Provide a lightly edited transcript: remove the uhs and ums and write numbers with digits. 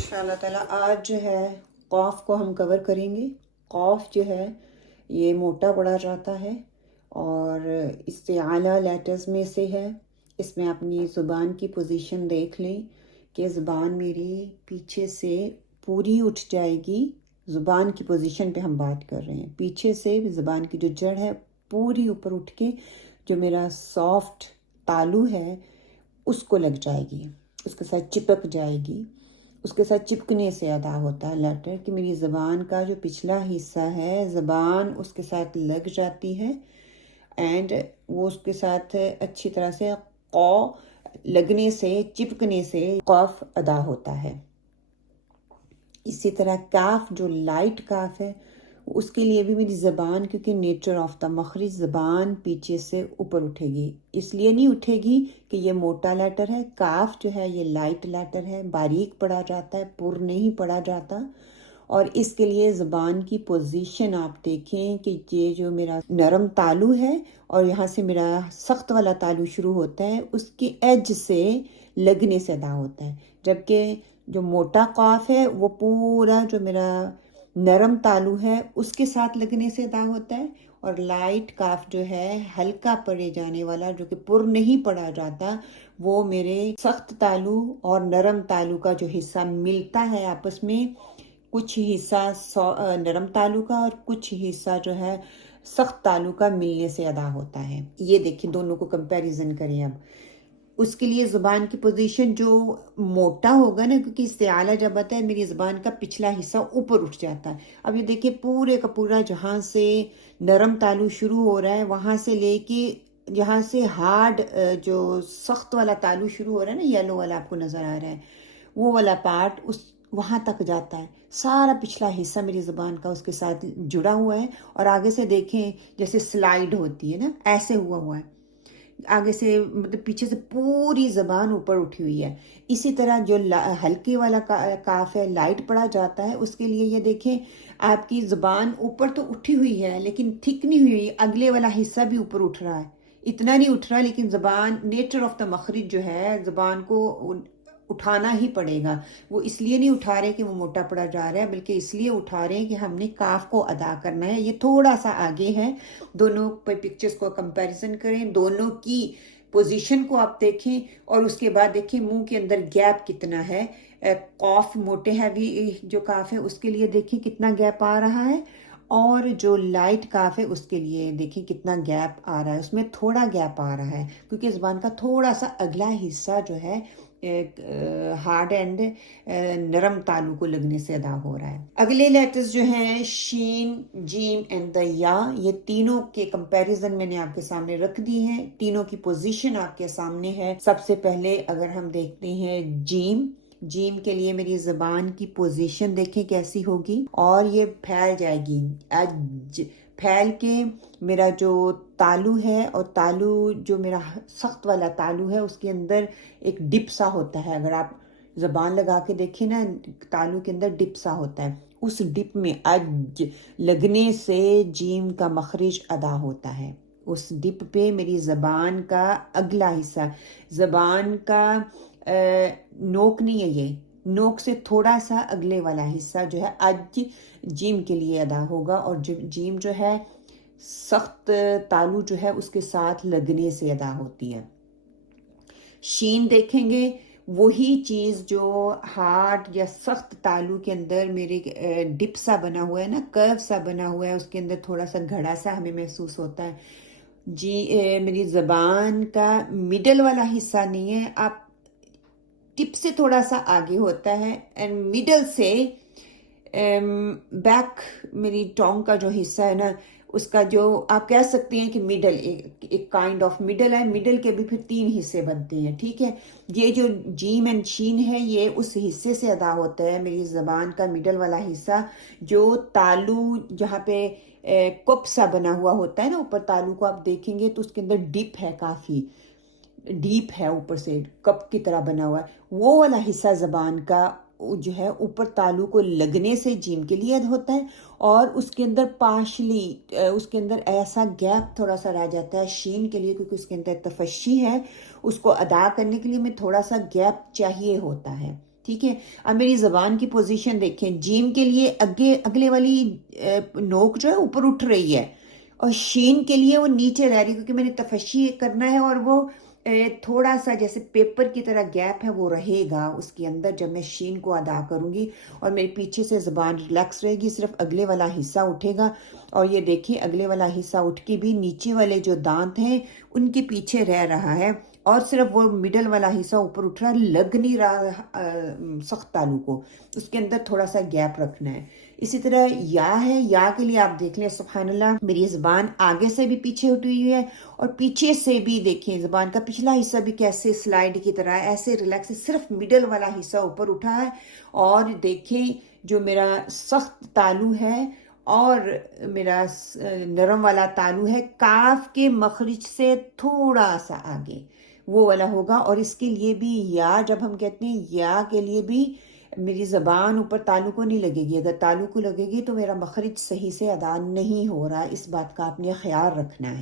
इंशाल्लाह ताला आज जो है क़ाफ़ को हम कवर करेंगे। क़ाफ़ जो है ये मोटा पढ़ा जाता है और इससे आला लेटर्स में से है। इसमें अपनी ज़ुबान की पोजीशन देख लें कि ज़ुबान मेरी पीछे से पूरी उठ जाएगी। ज़ुबान की पोजीशन पे हम बात कर रहे हैं। पीछे से ज़ुबान की जो जड़ है पूरी ऊपर उठ के जो मेरा सॉफ्ट तालू है उसको लग जाएगी, उसके साथ चिपक जाएगी। उसके साथ चिपकने से अदा होता है लेटर कि मेरी ज़बान का जो पिछला हिस्सा है ज़बान उसके साथ लग जाती है एंड वो उसके साथ अच्छी तरह से क़ौ लगने से चिपकने से क़ाफ़ अदा होता है। इसी तरह काफ जो लाइट काफ है उसके लिए भी मेरी ज़बान, क्योंकि नेचर ऑफ द मखरिज ज़बान पीछे से ऊपर उठेगी, इसलिए नहीं उठेगी कि ये मोटा लेटर है। काफ जो है ये लाइट लेटर है, बारीक पढ़ा जाता है, पुर नहीं पढ़ा जाता। और इसके लिए ज़बान की पोजीशन आप देखें कि ये जो मेरा नरम तालू है और यहाँ से मेरा सख्त वाला तालू शुरू होता है उसकी एज से लगने से अदा होता है, जबकि जो मोटा काफ है वो पूरा जो मेरा नरम तालू है उसके साथ लगने से अदा होता है। और लाइट काफ जो है हल्का पढ़े जाने वाला जो कि पुर नहीं पढ़ा जाता, वो मेरे सख्त तालू और नरम तालू का जो हिस्सा मिलता है आपस में, कुछ हिस्सा नरम तालू का और कुछ हिस्सा जो है सख्त तालू का मिलने से अदा होता है। ये देखिए दोनों को कंपैरिजन करें। अब उसके लिए ज़ुबान की पोजीशन जो मोटा होगा ना, क्योंकि इससे आला जब आता है मेरी ज़ुबान का पिछला हिस्सा ऊपर उठ जाता है। अब ये देखिए पूरे का पूरा जहाँ से नरम तालू शुरू हो रहा है वहाँ से लेके जहाँ से हार्ड जो सख्त वाला तालू शुरू हो रहा है ना, येलो वाला आपको नज़र आ रहा है, वो वाला पार्ट उस वहाँ तक जाता है। सारा पिछला हिस्सा मेरी ज़ुबान का उसके साथ जुड़ा हुआ है। और आगे से देखें जैसे स्लाइड होती है ना, ऐसे हुआ है। आगे से मतलब पीछे से पूरी ज़बान ऊपर उठी हुई है। इसी तरह जो हल्के वाला काफ है, लाइट पढ़ा जाता है, उसके लिए ये देखें आपकी ज़बान ऊपर तो उठी हुई है लेकिन थिक नहीं हुई, अगले वाला हिस्सा भी ऊपर उठ रहा है, इतना नहीं उठ रहा, लेकिन ज़बान नेचर ऑफ द मखरिज जो है ज़बान को उठाना ही पड़ेगा। वो इसलिए नहीं उठा रहे कि वो मोटा पड़ा जा रहा है, बल्कि इसलिए उठा रहे हैं कि हमने काफ को अदा करना है। ये थोड़ा सा आगे है। दोनों पिक्चर्स को कंपैरिजन करें, दोनों की पोजीशन को आप देखें और उसके बाद देखिए मुंह के अंदर गैप कितना है। कॉफ मोटे हैवी जो काफ है उसके लिए देखिए कितना गैप आ रहा है, और जो लाइट काफ है उसके लिए देखिए कितना गैप आ रहा है। उसमें थोड़ा गैप आ रहा है क्योंकि ज़बान का थोड़ा सा अगला हिस्सा जो है हार्ड एंड नरम तालू को लगने से अदा हो रहा है। अगले लेटर्स जो हैं शीन, जीम एंड द या, ये तीनों के कंपैरिजन मैंने आपके सामने रख दी हैं। तीनों की पोजीशन आपके सामने है। सबसे पहले अगर हम देखते हैं जीम, जीम के लिए मेरी ज़बान की पोजीशन देखें कैसी होगी, और ये फैल जाएगी। फैल के मेरा जो तालू है, और तालू जो मेरा सख्त वाला तालू है उसके अंदर एक डिप सा होता है। अगर आप ज़बान लगा के देखें ना, तालू के अंदर डिप सा होता है, उस डिप में अज लगने से जीम का मखरिज अदा होता है। उस डिप पे मेरी ज़बान का अगला हिस्सा, ज़बान का नोक नहीं है, ये नोक से थोड़ा सा अगले वाला हिस्सा जो है आज जीम के लिए अदा होगा। और जीम जो है सख्त तालू जो है उसके साथ लगने से अदा होती है। शीन देखेंगे वही चीज़ जो हार्ड या सख्त तालू के अंदर मेरे डिप सा बना हुआ है ना, कर्व सा बना हुआ है, उसके अंदर थोड़ा सा घड़ा सा हमें महसूस होता है। मेरी ज़बान का मिडल वाला हिस्सा नहीं है, आप टिप से थोड़ा सा आगे होता है, एंड मिडल से बैक मेरी टोंग का जो हिस्सा है ना, उसका जो आप कह सकते हैं कि मिडल, एक काइंड ऑफ मिडल है। मिडल के भी फिर 3 हिस्से बनते हैं, ठीक है। ये जो जीम एंड शीन है ये उस हिस्से से अदा होता है, मेरी ज़बान का मिडल वाला हिस्सा, जो तालू जहाँ पे कुप सा बना हुआ होता है ना, ऊपर तालू को आप देखेंगे तो उसके अंदर डिप है, काफ़ी डीप है, ऊपर से कप की तरह बना हुआ है। वो वाला हिस्सा ज़बान का जो है ऊपर तालू को लगने से जीम के लिए होता है, और उसके अंदर पार्शली उसके अंदर ऐसा गैप थोड़ा सा रह जाता है शीन के लिए, क्योंकि उसके अंदर तफशी है, उसको अदा करने के लिए में थोड़ा सा गैप चाहिए होता है, ٹھیک ہے. اب میری زبان کی پوزیشن دیکھیں. جیم کے لیے اگلے والی نوک جو ہے اوپر اٹھ رہی ہے، اور شین کے لیے وہ نیچے رہ رہی ہے، کیونکہ میں نے تفشی کرنا ہے، اور وہ تھوڑا سا جیسے پیپر کی طرح گیپ ہے وہ رہے گا اس کے اندر جب میں شین کو ادا کروں گی. اور میری پیچھے سے زبان ریلیکس رہے گی، صرف اگلے والا حصہ اٹھے گا. اور یہ دیکھیے اگلے والا حصہ اٹھ کے بھی نیچے والے جو دانت ہیں ان کے پیچھے رہ رہا ہے، اور صرف وہ مڈل والا حصہ اوپر اٹھ رہا ہے، لگ نہیں رہا سخت تالو کو، اس کے اندر تھوڑا سا گیپ رکھنا ہے. اسی طرح یا ہے، یا کے لیے آپ دیکھ لیں سبحان اللہ میری زبان آگے سے بھی پیچھے اٹھی ہوئی ہے، اور پیچھے سے بھی دیکھیں زبان کا پچھلا حصہ بھی کیسے سلائیڈ کی طرح ایسے ریلیکس، صرف مڈل والا حصہ اوپر اٹھا ہے. اور دیکھیں جو میرا سخت تالو ہے اور میرا نرم والا تالو ہے، کاف کے مخرج سے تھوڑا سا آگے وہ والا ہوگا. اور اس کے لیے بھی یا جب ہم کہتے ہیں یا کے لیے بھی میری زبان اوپر تالو کو نہیں لگے گی. اگر تالو کو لگے گی تو میرا مخرج صحیح سے ادا نہیں ہو رہا. اس بات کا آپ نے خیال رکھنا ہے.